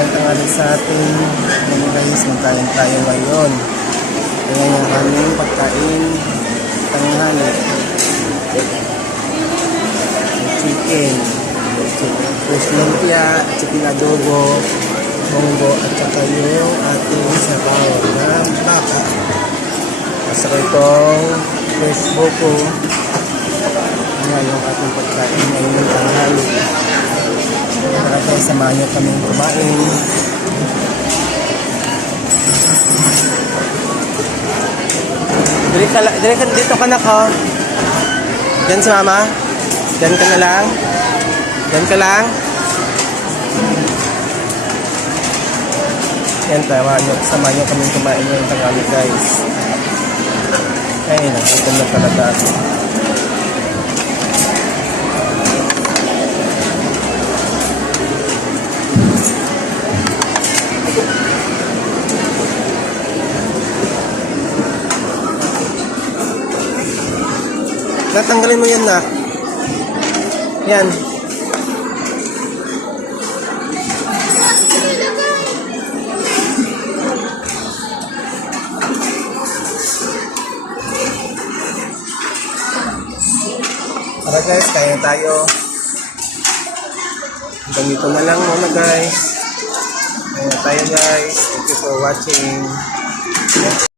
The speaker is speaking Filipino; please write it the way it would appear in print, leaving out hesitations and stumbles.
magandang tanghali sa ating mga guys. Magkain tayo ngayon. Ayan yung aming pagkain tanghali. Chicken, fish lumpia, chicken adobo, munggo, at saka yung ating sabaw na baka. At saka itong fish buko. Ayan yung ating pagkain ngayon tanghali. Para tayo samahan nyo kami kumain. Dito ka na ko. Diyan si mama. Diyan ka na lang. Diyan ka lang. Yan tayo. Samahan nyo kami kumain ngayon tanghali guys. Ay, nagutom na talaga ako. Natanggalin mo yan na. Yan. Tara guys, kaya tayo. Hanggang dito na lang muna guys. Kaya tayo guys. Thank you for watching.